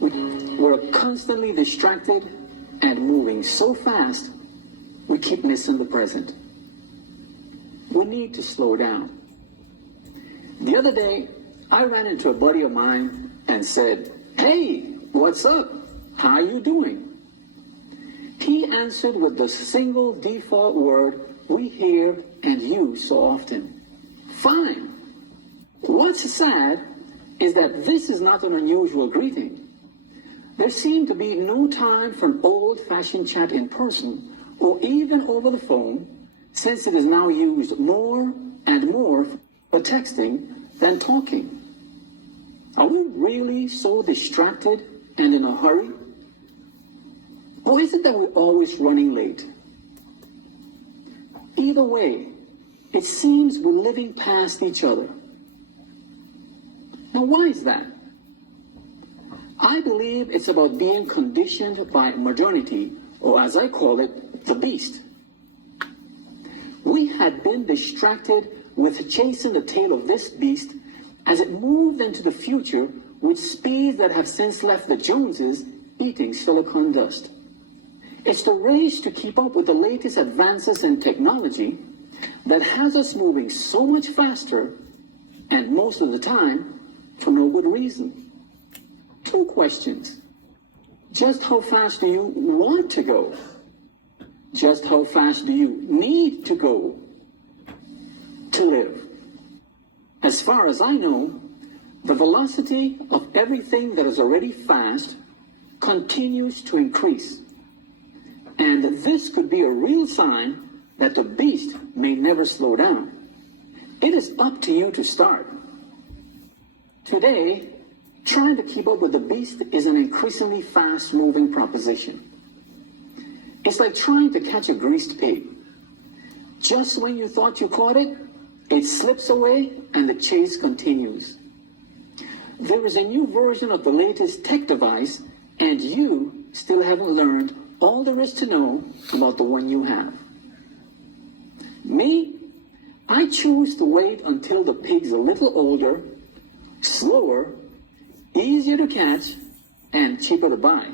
We're constantly distracted and moving so fast, we keep missing the present. We need to slow down. The other day, I ran into a buddy of mine and said, "Hey, what's up? How are you doing?" He answered with the single default word we hear and use so often: "Fine." What's sad is that this is not an unusual greeting. There seemed to be no time for an old-fashioned chat in person or even over the phone, since it is now used more and more for texting than talking. Are we really so distracted and in a hurry? Or is it that we're always running late? Either way, it seems we're living past each other. Now, why is that? I believe it's about being conditioned by modernity, or as I call it, the beast. We had been distracted with chasing the tail of this beast as it moved into the future with speeds that have since left the Joneses eating silicon dust. It's the race to keep up with the latest advances in technology that has us moving so much faster, and most of the time, for no good reason. Two questions. Just how fast do you want to go? Just how fast do you need to go to live? As far as I know, the velocity of everything that is already fast continues to increase. And this could be a real sign that the beast may never slow down. It is up to you to start. Today, trying to keep up with the beast is an increasingly fast-moving proposition. It's like trying to catch a greased pig. Just when you thought you caught it, it slips away and the chase continues. There is a new version of the latest tech device, and you still haven't learned all there is to know about the one you have. Me, I choose to wait until the pig's a little older, slower, easier to catch, and cheaper to buy.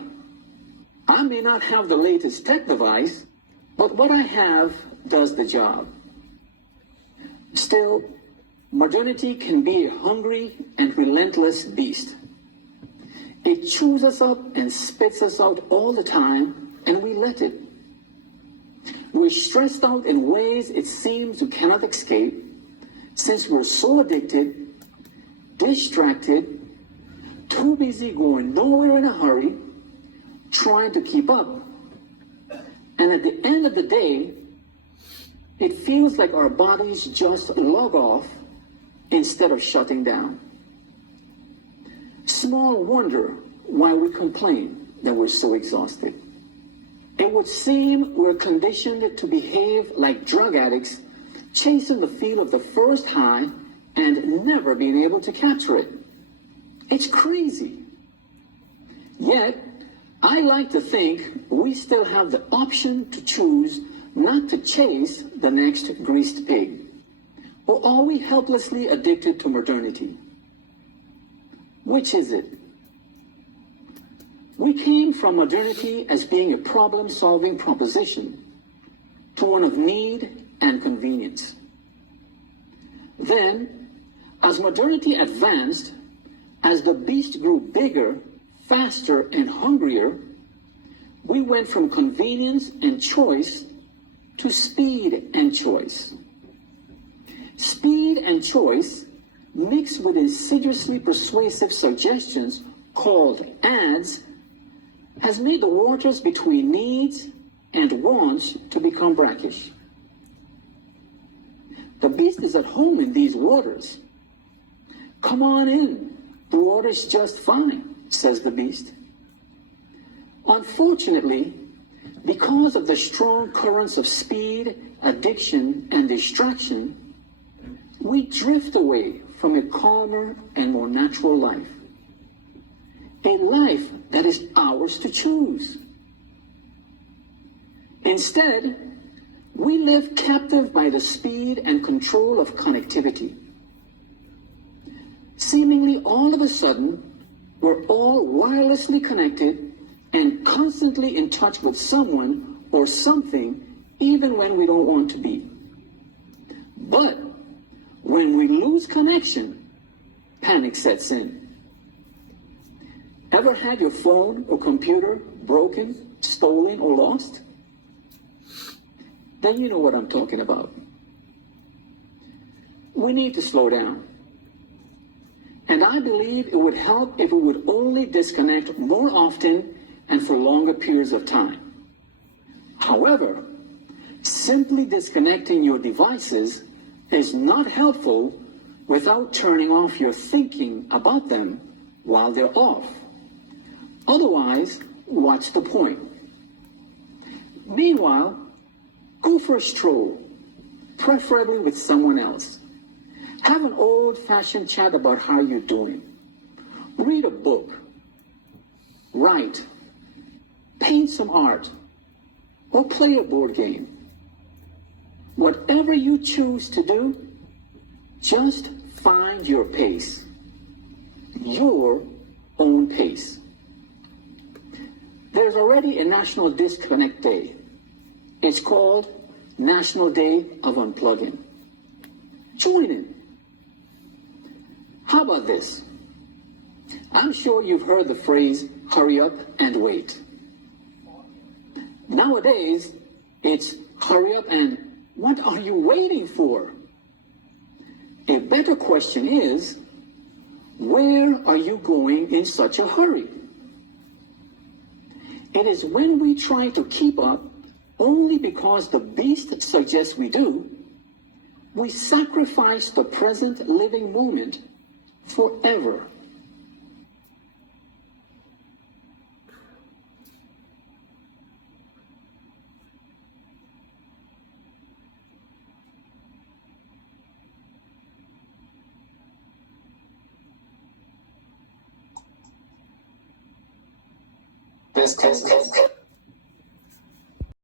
I may not have the latest tech device, but what I have does the job. Still, modernity can be a hungry and relentless beast. It chews us up and spits us out all the time, and we let it. We're stressed out in ways it seems we cannot escape, since we're so addicted, distracted, too busy going nowhere in a hurry, trying to keep up. And at the end of the day, it feels like our bodies just log off instead of shutting down. Small wonder why we complain that we're so exhausted. It would seem we're conditioned to behave like drug addicts, chasing the feel of the first high and never being able to capture it. It's crazy. Yet, I like to think we still have the option to choose not to chase the next greased pig. Or are we helplessly addicted to modernity? Which is it? We came from modernity as being a problem-solving proposition to one of need and convenience. Then, as modernity advanced, as the beast grew bigger, faster, and hungrier, we went from convenience and choice to speed and choice. Speed and choice, mixed with insidiously persuasive suggestions called ads, has made the waters between needs and wants to become brackish. The beast is at home in these waters. Come on in, the water's just fine, says the beast. Unfortunately, because of the strong currents of speed, addiction, and distraction, we drift away from a calmer and more natural life. A life that is ours to choose. Instead, we live captive by the speed and control of connectivity. Seemingly all of a sudden, We're all wirelessly connected and constantly in touch with someone or something, even when we don't want to be. But when we lose connection, panic sets in. Ever had your phone or computer broken, stolen, or lost? Then you know what I'm talking about. We need to slow down. And I believe it would help if we would only disconnect more often and for longer periods of time. However, simply disconnecting your devices is not helpful without turning off your thinking about them while they're off. Otherwise, what's the point? Meanwhile, go for a stroll, preferably with someone else. Have an old-fashioned chat about how you're doing. Read a book. Write. Paint some art. Or play a board game. Whatever you choose to do, just find your pace. Your own pace. There's already a National Disconnect Day. It's called National Day of Unplugging. Join in. How about this? I'm sure you've heard the phrase, hurry up and wait. Nowadays, it's hurry up and what are you waiting for? A better question is, where are you going in such a hurry? It is when we try to keep up only because the beast suggests we do, we sacrifice the present living moment forever. This